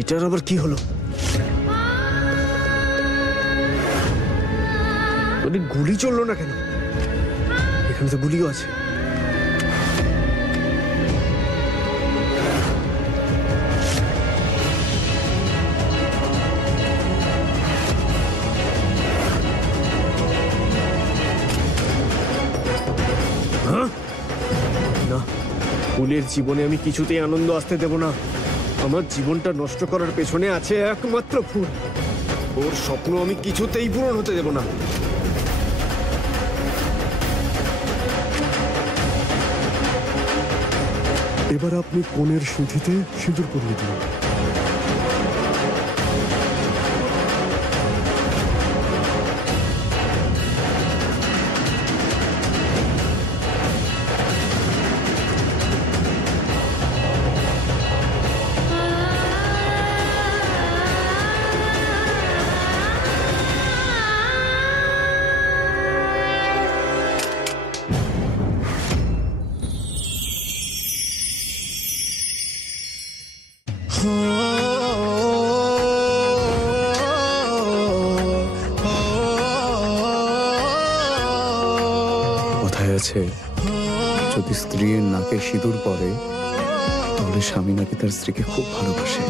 এটার আবার কি হলো? গুলি চললো না কেন? এখানে তো গুলিও আছে। না, ফুলের জীবনে আমি কিছুতেই আনন্দ আসতে দেব না। আমার জীবনটা নষ্ট করার পেছনে আছে একমাত্র ফুল। ওর স্বপ্ন আমি কিছুতেই পূরণ হতে দেব না। এবার আপনি কোণের সিঁথিতে সিঁদুর পরিয়ে দিন। কথায় আছে, যদি স্ত্রীর নাকে সিঁদুর পরে তাহলে স্বামী নাকি তার স্ত্রীকে খুব ভালোবাসে।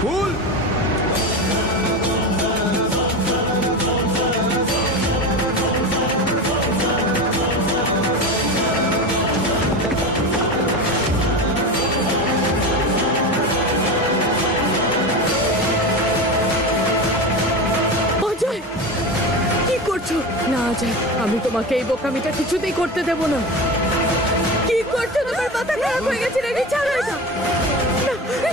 ফুল! অজয়, কি করছো? না অজয়, আমি তোমাকে এই বোকামিটা কিছুতেই করতে দেব না। কি করছো? তোমার মাথা খারাপ হয়ে গেছে নাকি? ছাড়ো এটা।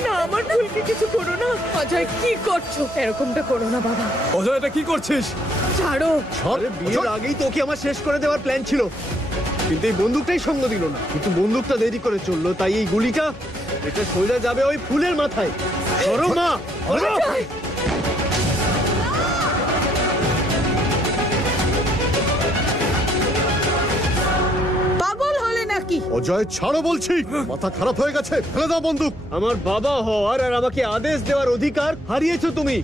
না, আমার ফুলকে কিছু করো না। অজয়, কি করছো? এরকমটা করো না বাবা। অজয়, এটা কি করছিস? ছাড়ো। বিয়ের আগেই তোকে আমার শেষ করে দেওয়ার প্ল্যান ছিল, কিন্তু এই বন্দুকটাই সঙ্গ দিল না। কিন্তু বন্দুকটা দেরি করে চললো, তাই এই গুলিটা এটা সোজা যাবে ওই ফুলের মাথায়। ধরো মা, ধরো। পাগল হলে নাকি? অজয়, ছাড়ো বলছি, মাথা খারাপ হয়ে গেছে, ফেলে দাও বন্দুক। আমার বাবা হওয়ার আর আমাকে আদেশ দেওয়ার অধিকার হারিয়েছো তুমি।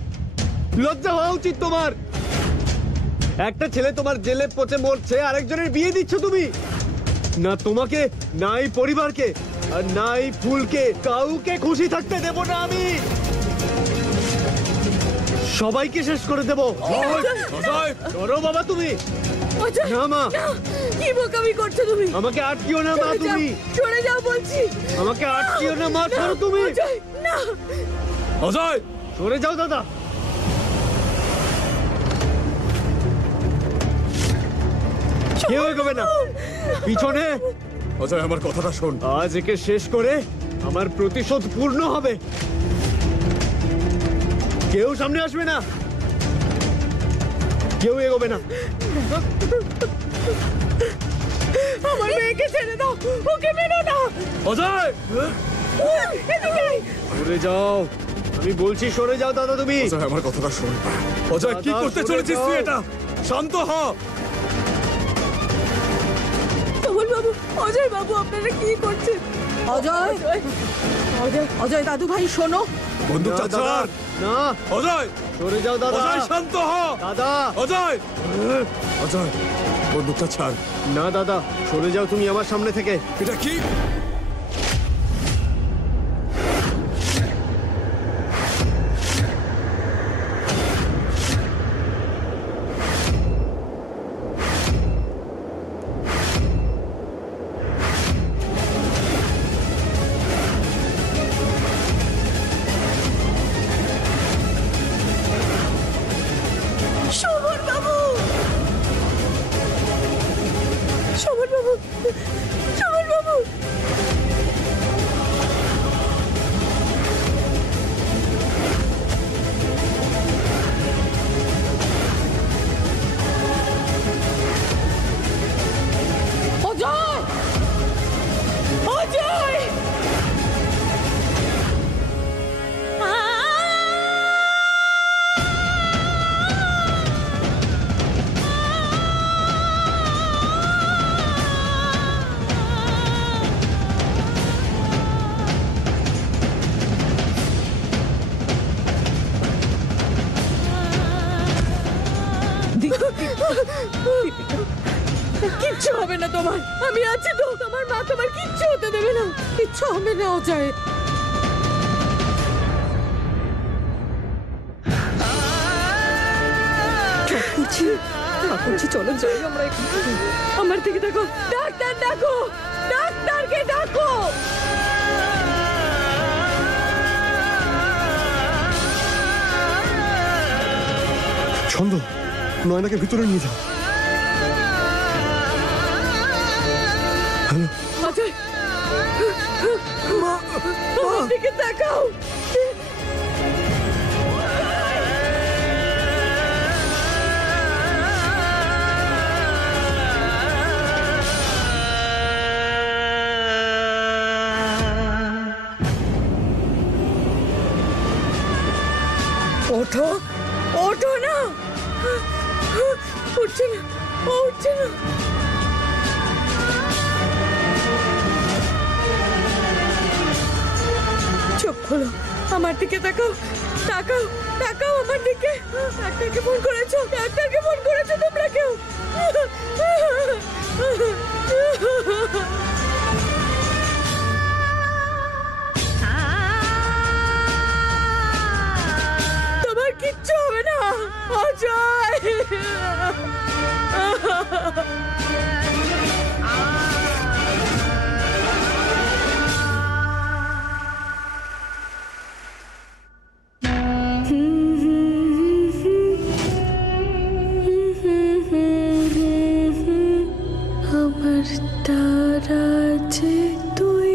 লজ্জা হওয়া উচিত তোমার। একটা ছেলে তোমার জেলে পচে মরছে, আরেকজনের বিয়ে দিচ্ছ তুমি। না তোমাকে, না এই পরিবারকে, আর না এই ফুলকে, কাউকে খুশি থাকতে দেব না আমি। সবাইকে শেষ করে দেব। ধরো বাবা তুমি। অজয়, না মা, কি বোকামি করছো তুমি? আমাকে আটকিও না মা, তুমি সরে যাও বলছি। আমাকে আটকিও না মা, ছাড়ো তুমি। অজয়, না। অজয়, সরে যাও দাদা। কেউ এগোবে না, পিছনে। অজয়, আমার কথাটা শোন। আজ একে শেষ করে আমার প্রতিশোধ পূর্ণ হবে। কেউ সামনে আসবে না, কেউ এগোবে না। আমার মেয়েকে ছেড়ে দাও, ওকে মেরো না। অজয়, এদিকে আয়। সরে যাও, আমি বলছি সরে যাও দাদা তুমি। অজয়, আমার কথাটা শোন। অজয়, কি করতে চলেছিস তুই? এটা শান্ত হ। কমল বাবু, অজয় বাবু, আপনারা কি করছেন? অজয়, অজয়, অজয় দাদু ভাই শোনো। বন্দুকটা ছাড়। না অজয়, সরে যাও দাদা। অজয়, শান্ত হ দাদা। অজয়, অজয়, বন্দুকটা ছাড়। না দাদা, সরে যাও তুমি আমার সামনে থেকে। এটা কি? শোভন বাবু, শোভন বাবু, শোভন বাবু। কিচ্ছু হবে না তোমার, আমি আছি তো। তোমার মা তোমার কিচ্ছু হতে দেবে না, কিচ্ছু হবে না অজয়। ঠাকুরজি চলো যাই আমরা এখান থেকে। আমার দিকে দেখো, ডাক্তার ডাকো, ডাক্তারকে ডাকো। ছন্দ, নয়নাকে ভিতরে নিয়ে যাও। হ্যালো অজয়, আমার দিকে তাকাও। ওঠো, ওঠো না, উঠছে না, উঠছে না। চোখ খোলো, আমার দিকে তাকাও, তাকাও, তাকাও আমার দিকে। ডাক্তারকে ফোন করেছো, ডাক্তারকে ফোন করেছো তোমরা কেউ? তোমার কিচ্ছু হবে না অজয়। আমার তারা যে তুই,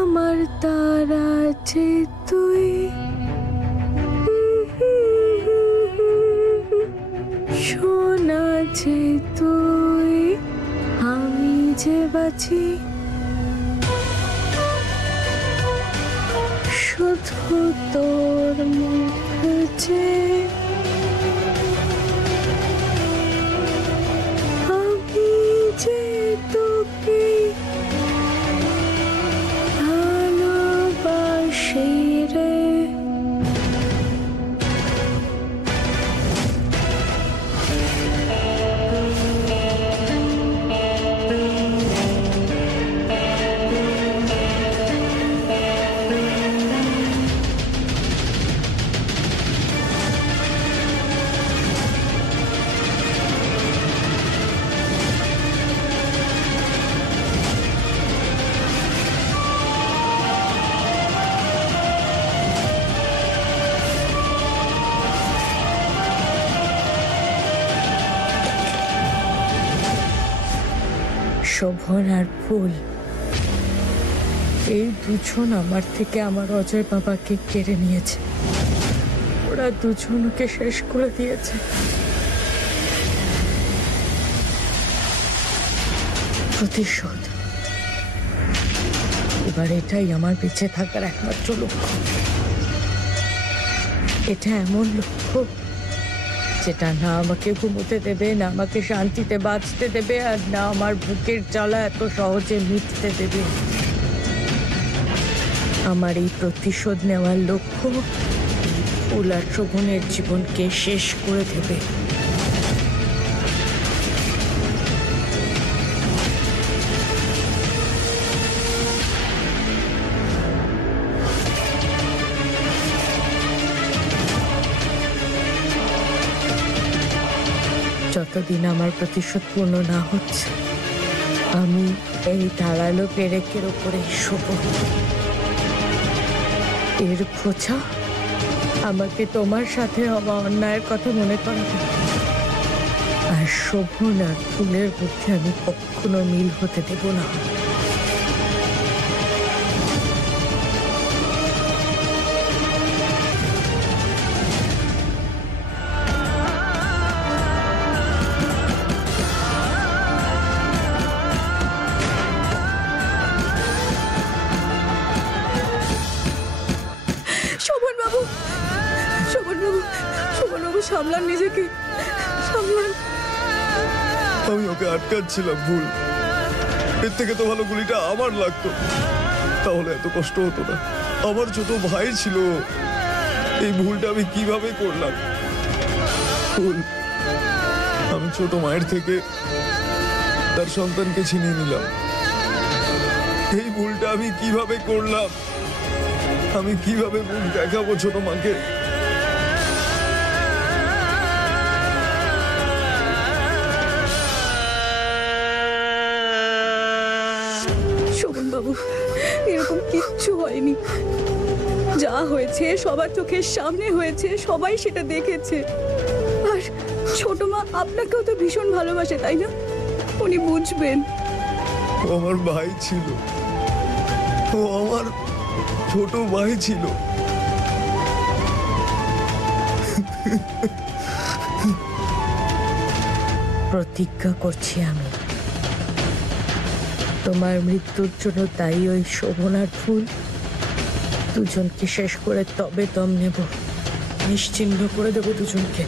আমার তারা যে তুই, সোনা যে তুই, আমি যে বাঁচি শুধু তোর মুখ যে, আমি যে তোকে ভালোবাসি রে। শোভন আর ফুল, এই দুজন আমার থেকে আমার অজয় বাবাকে কেড়ে নিয়েছে। ওরা দুজনকে শেষ করে দিয়েছে। প্রতিশোধ, এবার এটাই আমার বেঁচে থাকার একমাত্র লক্ষ্য। এটা এমন লক্ষ্য যেটা না আমাকে ঘুমোতে দেবে, না আমাকে শান্তিতে বাঁচতে দেবে, আর না আমার বুকের জ্বালা এত সহজে মিটতে দেবে। আমার এই প্রতিশোধ নেওয়ার লক্ষ্য ফুল আর শোভনের জীবনকে শেষ করে দেবে। যতদিন আমার প্রতিশোধ পূর্ণ না হচ্ছে, আমি এই ধারালো পেরেকের ওপরে শোভ। এর খোঁচা আমাকে তোমার সাথে হওয়া অন্যায়ের কথা মনে করাবে, আর শোভন আর ফুলের মধ্যে আমি কখনো মিল হতে দেব না। সামলান নিজেকে, সামলান। আমি ওকে আটকাচ্ছিলাম ভুল, এর থেকে তো ভালো গুলিটা আমার লাগতো। তাহলে এত কষ্ট হতো না। আমার ছোট ভাই ছিল, এই ভুলটা আমি কিভাবে করলাম? ভুল, আমি ছোট মায়ের থেকে তার সন্তানকে ছিনিয়ে নিলাম। এই ভুলটা আমি কিভাবে করলাম? আমি কিভাবে মুখ দেখাবো ছোট মাকে? শোভন বাবু, এরকম কিচ্ছু হয়নি। যা হয়েছে সবার চোখের সামনে হয়েছে, সবাই সেটা দেখেছে। আর ছোট মা আপনাকেও তো ভীষণ ভালোবাসে, তাই না? উনি বুঝবেন। ও আমার ভাই ছিল, ও আমার ছোট ভাই ছিল। প্রতিজ্ঞা করছি আমি, তোমার মৃত্যুর জন্য তাই ওই শোভনার ফুল দুজনকে শেষ করে তবে দম নেব, নিশ্চিহ্ন করে দেবো দুজনকে।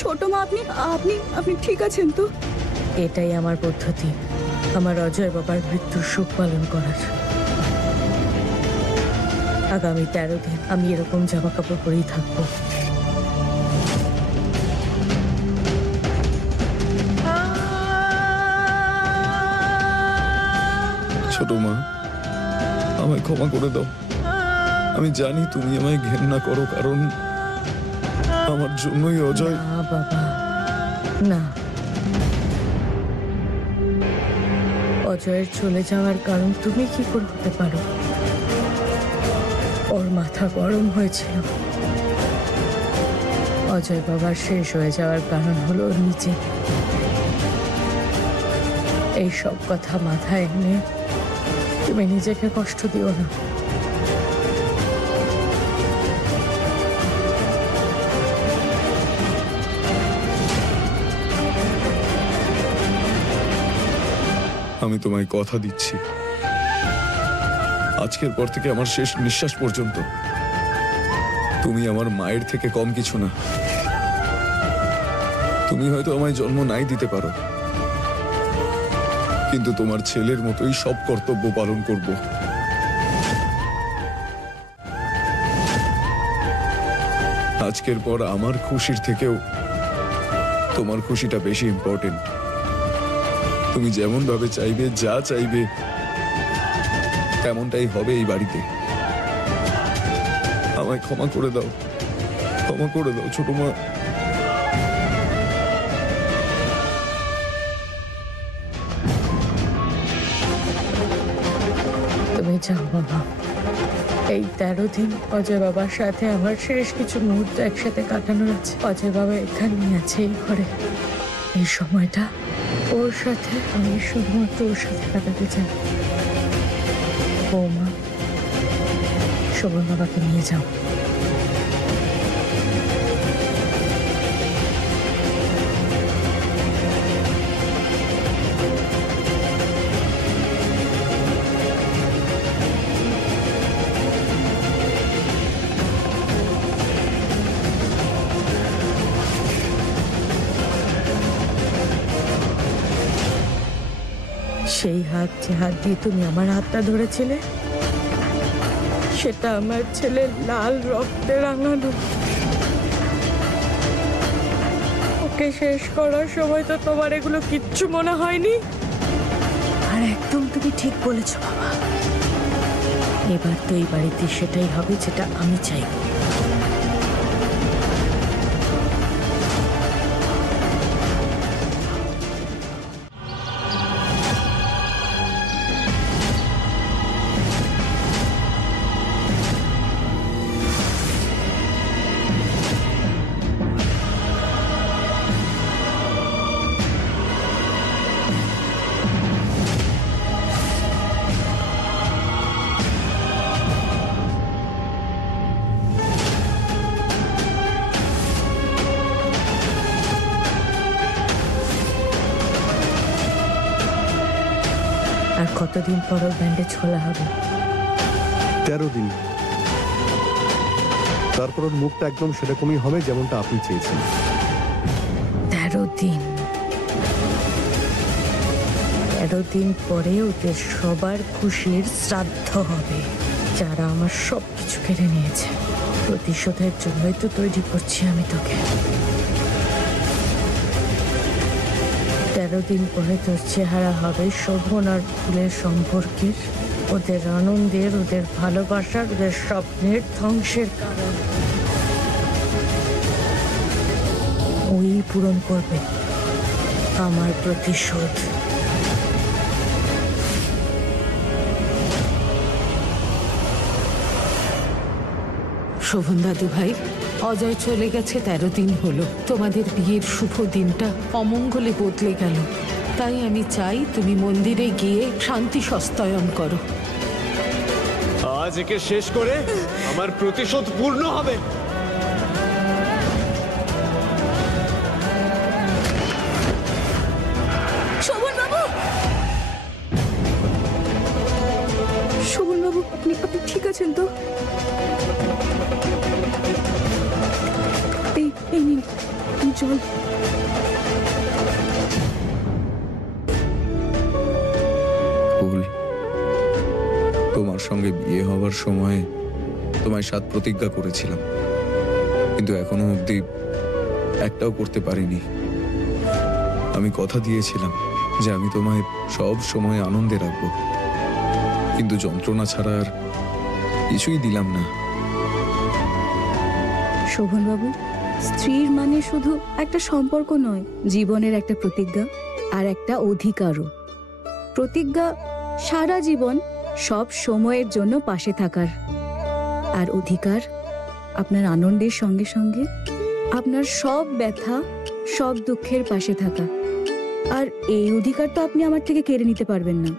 ছোট মা, আপনি আপনি আপনি ঠিক আছেন তো? এটাই আমার পদ্ধতি, আমার অজয় বাবার মৃত্যুর শোক পালন করার। আগামী 13 দিন আমি এরকম জামা কাপড় পরেই থাকবো। ছোট মা, আমায় ক্ষমা করে দাও। আমি জানি তুমি আমায় ঘেন্না করো, কারণ আমার জন্যই অজয়। না বাবা, না। অজয়ের চলে যাওয়ার কারণ তুমি কি করে হতে পারো? ওর মাথা গরম হয়েছিল। অজয় বাবার শেষ হয়ে যাওয়ার কারণ হলো ওর নিচে। এই সব কথা মাথায় এনে তুমি নিজেকে কষ্ট দিও না। আমি তোমায় কথা দিচ্ছি, আজকের পর থেকে আমার শেষ নিঃশ্বাস পর্যন্ত তুমি আমার মায়ের থেকে কম কিছু না। তুমি হয়তো আমায় জন্ম নাই দিতে পারো, কিন্তু তোমার ছেলের মতোই সব কর্তব্য পালন করব। আজকের পর আমার খুশির থেকেও তোমার খুশিটা বেশি ইম্পর্টেন্ট। তুমি যেমন ভাবে চাইবে, যা চাইবে তেমনটাই হবে এই বাড়িতে। আমায় ক্ষমা করে দাও, ক্ষমা করে দাও ছোট মা। তুমি যাও বাবা। এই 13 দিন অজয় বাবার সাথে আমার শেষ কিছু মুহূর্ত একসাথে কাটানোর আছে। অজয় বাবা এখানেই আছে, এই ঘরে। এই সময়টা ওর সাথে, আমি শুধুমাত্র ওর সাথে কাটাতে চাই। বৌমা, শোভন বাবাকে নিয়ে যাও। সেই হাত, যে হাত দিয়ে তুমি আমার হাতটা ধরেছিলে, সেটা আমার ছেলের লাল রক্তে রাঙানো। ওকে শেষ করার সময় তো তোমার এগুলো কিচ্ছু মনে হয়নি। আর একদম তুমি ঠিক বলেছো বাবা। এবার তো এই বাড়িতে সেটাই হবে যেটা আমি চাইব। আর কতদিন পর ওর ব্যান্ডেজ খোলা হবে? 13 দিন। তারপর ওর মুখটা একদম সেরকমই হবে যেমনটা আপনি চেয়েছেন। 13 দিন। 13 দিন পরে ওদের সবার খুশির শ্রাদ্ধ হবে, যারা আমার সবকিছু কেড়ে নিয়েছে। প্রতিশোধের জন্যই তো তৈরি করছি আমি তোকে। 13 দিন পরে তোর চেহারা হবে শোভন আর ফুলের সম্পর্কের, ওদের আনন্দের, ওদের ভালোবাসার, ওদের স্বপ্নের ধ্বংসের কারণ। ওই পূরণ করবে আমার প্রতিশোধ। শোভন দাদু ভাই, অজয় চলে গেছে 13 দিন হলো। তোমাদের বিয়ের শুভ দিনটা অমঙ্গলে বদলে গেল। তাই আমি চাই তুমি মন্দিরে গিয়ে শান্তি সস্তায়ন করো। আজ একে শেষ করে আমার প্রতিশোধ পূর্ণ হবে। শোভন বাবু! শোভন বাবু, আপনি ঠিক আছেন তো? এই নিন জল। ফুল, তোমার সঙ্গে বিয়ে হওয়ার সময় তোমায় 7 প্রতিজ্ঞা করেছিলাম, কিন্তু এখনো অবধি একটাও করতে পারিনি। আমি কথা দিয়েছিলাম যে আমি তোমায় সব সময় আনন্দে রাখবো, কিন্তু যন্ত্রণা ছাড়া আর কিছুই দিলাম না। শোভন বাবু, স্ত্রীর মানে শুধু একটা সম্পর্ক নয়, জীবনের একটা প্রতিজ্ঞা আর একটা অধিকারও। প্রতিজ্ঞা সারা জীবন সব সময়ের জন্য পাশে থাকার, আর অধিকার আপনার আনন্দের সঙ্গে সঙ্গে আপনার সব ব্যথা, সব দুঃখের পাশে থাকা। আর এই অধিকার তো আপনি আমার থেকে কেড়ে নিতে পারবেন না।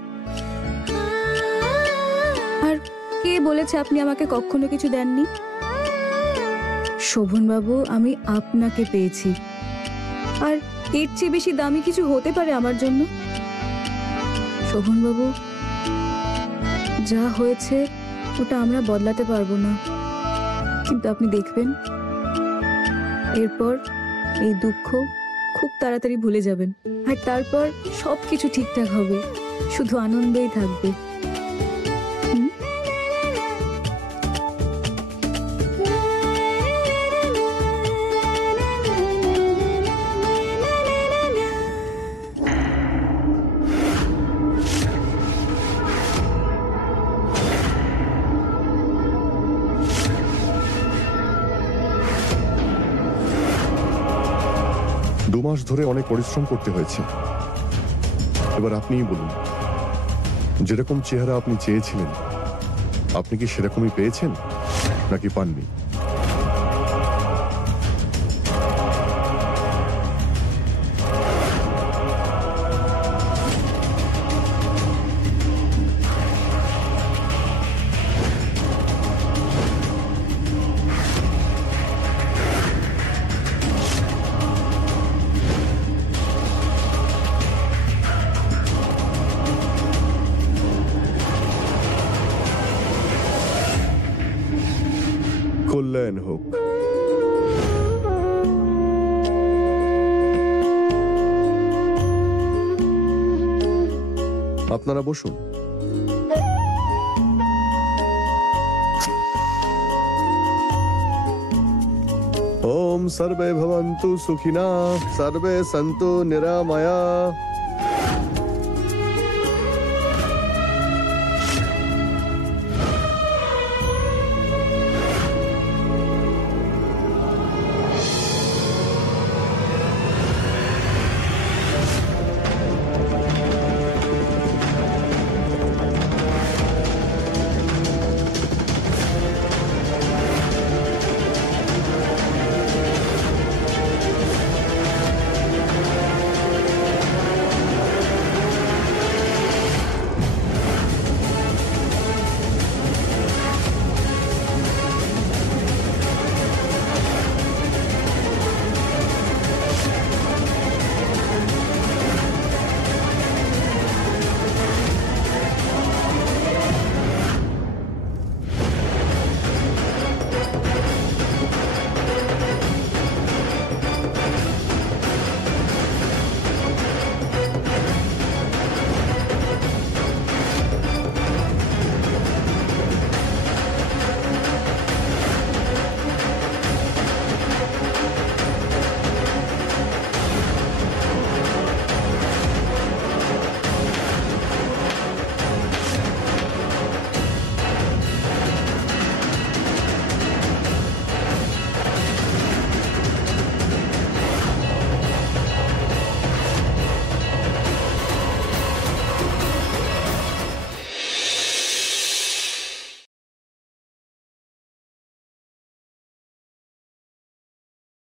আর কে বলেছে আপনি আমাকে কখনো কিছু দেননি? শোভনবাবু, আমি আপনাকে পেয়েছি, আর এর চেয়ে বেশি দামি কিছু হতে পারে আমার জন্য? শোভনবাবু, যা হয়েছে ওটা আমরা বদলাতে পারবো না, কিন্তু আপনি দেখবেন এরপর এই দুঃখ খুব তাড়াতাড়ি ভুলে যাবেন, আর তারপর সবকিছু ঠিকঠাক হবে, শুধু আনন্দই থাকবে। দু মাস ধরে অনেক পরিশ্রম করতে হয়েছে। এবার আপনিই বলুন, যেরকম চেহারা আপনি চেয়েছিলেন আপনি কি সেরকমই পেয়েছেন নাকি পাননি? কল্যাণ হোক। আপনারা বসুন। ওম সর্বে ভবন্তু সুখিনা, সর্বে সন্তু নিরাময়া,